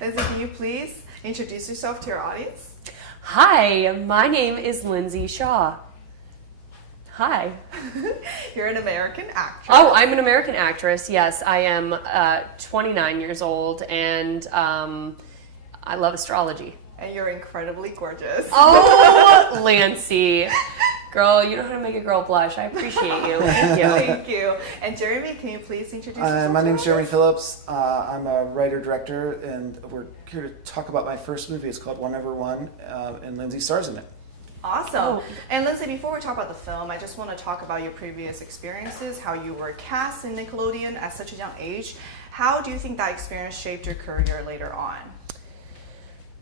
Lindsay, can you please introduce yourself to your audience? Hi, my name is Lindsay Shaw. Hi. You're an American actress. Oh, I'm an American actress. Yes, I am 29 years old, and I love astrology. And you're incredibly gorgeous. Oh, Lancy. Girl, you know how to make a girl blush. I appreciate you. Thank you. Thank you. And Jeremy, can you please introduce yourself? My name is Jeremy Phillips. I'm a writer-director, and we're here to talk about my first movie. It's called One Ever One, and Lindsay stars in it. Awesome. Oh. And Lindsay, before we talk about the film, I just want to talk about your previous experiences, how you were cast in Nickelodeon at such a young age. How do you think that experience shaped your career later on?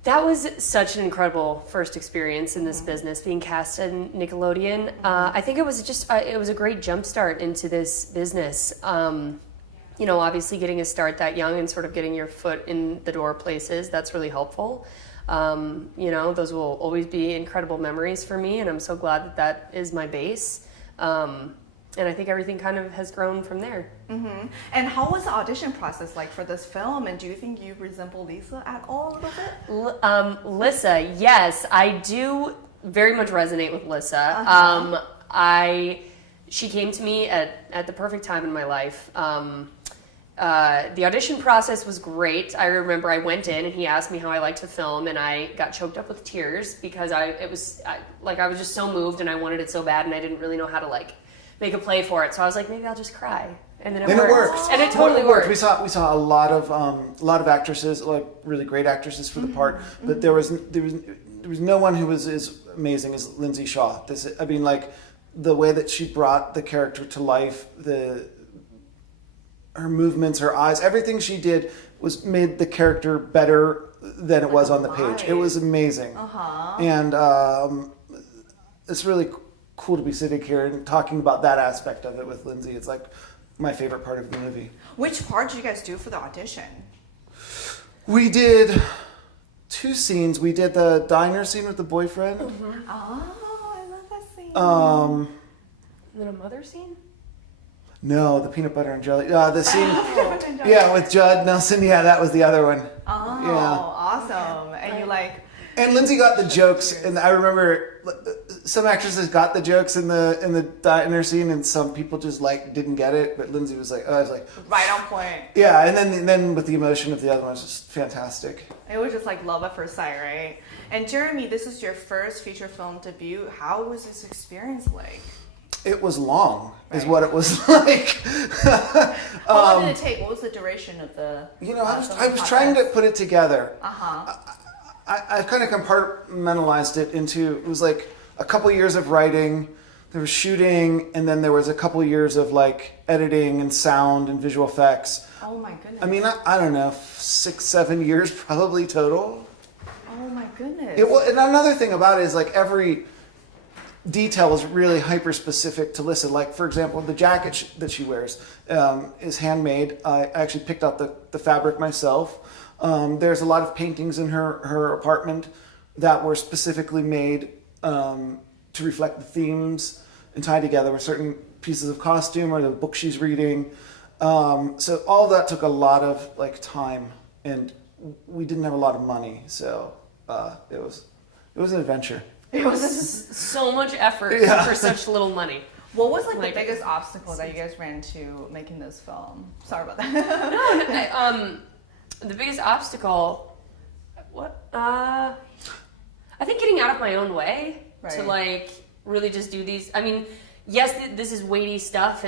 That was such an incredible first experience in this business, being cast in Nickelodeon. I think it was just, it was a great jumpstart into this business. You know, obviously getting a start that young and sort of getting your foot in the door places, that's really helpful. You know, those will always be incredible memories for me, and I'm so glad that that is my base. And I think everything kind of has grown from there. Mm-hmm. And how was the audition process like for this film? And do you think you resemble Lisa at all a little bit? Lisa, yes, I do very much resonate with Lisa. She came to me at the perfect time in my life. The audition process was great. I remember I went in and he asked me how I liked the film, and I got choked up with tears because I was just so moved and I wanted it so bad, and I didn't really know how to make a play for it. So I was like, maybe I'll just cry. And then it worked. And it totally worked. We saw a lot of actresses, like really great actresses for the part, but there was no one who was as amazing as Lindsay Shaw. The way that she brought the character to life, her movements, her eyes, everything she did made the character better than it was on the page. It was amazing. And it's really cool to be sitting here and talking about that aspect of it with Lindsay. It's like my favorite part of the movie. Which part did you guys do for the audition? We did 2 scenes. We did the diner scene with the boyfriend. Oh, I love that scene. And then a mother scene? No, the peanut butter and jelly. The scene, yeah, with Judd Nelson. Yeah, that was the other one. Oh, yeah. Awesome. And you like... And Lindsay got the jokes, and I remember some actresses got the jokes in the diner scene, and some people just didn't get it. But Lindsay was like, right on point. Yeah, and then with the emotion of the other one, was just fantastic. It was just like love at first sight, right? And Jeremy, this is your first feature film debut. How was this experience like? It was long, is what it was like. How long did it take? What was the duration of the? I was trying to put it together. I kind of compartmentalized it into, it was like a couple years of writing, there was shooting, and then there was a couple years of editing and sound and visual effects. Oh my goodness. I mean, I don't know, 6-7 years probably total. Oh my goodness. And another thing about it is every detail is really hyper specific to Lisa. Like, for example, the jacket that she wears is handmade. I actually picked out the fabric myself. There's a lot of paintings in her apartment that were specifically made to reflect the themes and tie together with certain pieces of costume or the book she's reading. So all that took a lot of time, and we didn't have a lot of money, so it was an adventure. It was so much effort for such little money. What was the biggest obstacle that you guys ran into making this film? Sorry about that. The biggest obstacle, I think getting out of my own way to really just do these. I mean, yes, this is weighty stuff,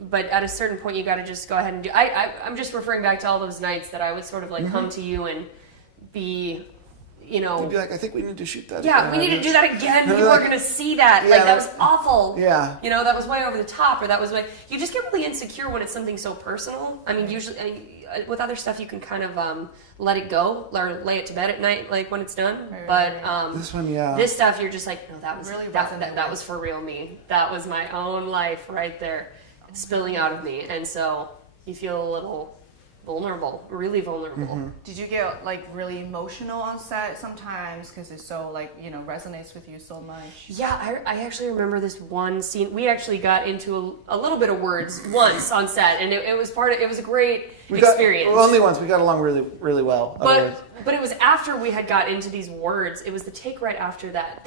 but at a certain point you got to just go ahead and do. I'm just referring back to all those nights that I would sort of come to you and be. You'd be like, I think we need to shoot that again. again. We need to do that again. People are going to see that. That was awful. Yeah. That was way over the top, or that was way... You just get really insecure when it's something so personal. I mean, usually, with other stuff, you can kind of let it go, or lay it to bed at night, when it's done. But this one, this stuff, you're just like, no, that was really that was for real me. That was my own life right there, spilling out of me. And so you feel a little... vulnerable, really vulnerable. Did you get really emotional on set sometimes because it so resonates with you so much? Yeah, I actually remember this one scene. We actually got into a little bit of words once on set, and it was a great experience. Only once. We got along really, really well. But it was after we had got into these words. It was the take right after that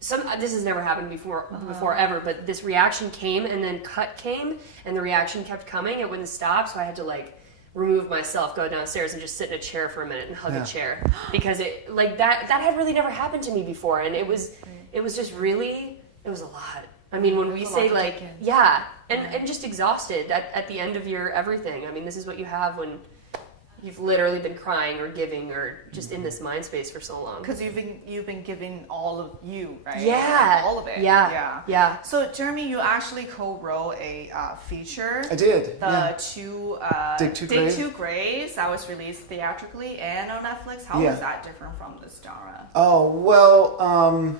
this has never happened before ever. But this reaction came, and then cut came, and the reaction kept coming. It wouldn't stop, so I had to like remove myself, go downstairs, and just sit in a chair for a minute and hug a chair, because it like that had really never happened to me before, and it was just really, it was a lot. I mean, when we say like, and just exhausted at the end of your everything. I mean, this is what you have when you've literally been crying or giving or just in this mind space for so long. Because you've been giving all of you, right? Yeah. All of it. Yeah. So Jeremy, you actually co-wrote a feature. I did. Dig Graves. Two Graves that was released theatrically and on Netflix. How was that different from this genre? Oh, well,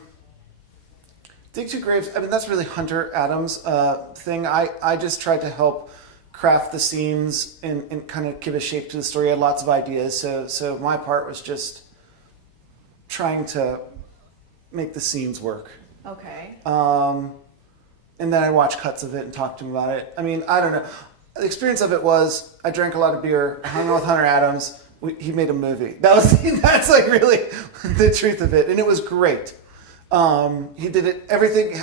Dig Two Graves, I mean, that's really Hunter Adams' thing. I just tried to help craft the scenes and kind of give a shape to the story. I had lots of ideas, so my part was just trying to make the scenes work. Okay. And then I watched cuts of it and talked to him about it. I mean, I don't know. The experience of it was I drank a lot of beer, I hung out with Hunter Adams. He made a movie. That's like really the truth of it, and it was great. He did it. Everything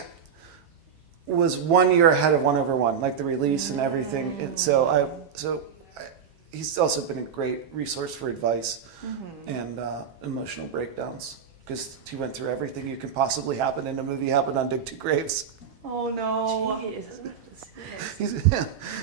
was 1 year ahead of 1/1, like the release and everything. And he's also been a great resource for advice and emotional breakdowns, because he went through everything you can possibly happen in a movie happened on Dig Two Graves. Oh no. Jeez.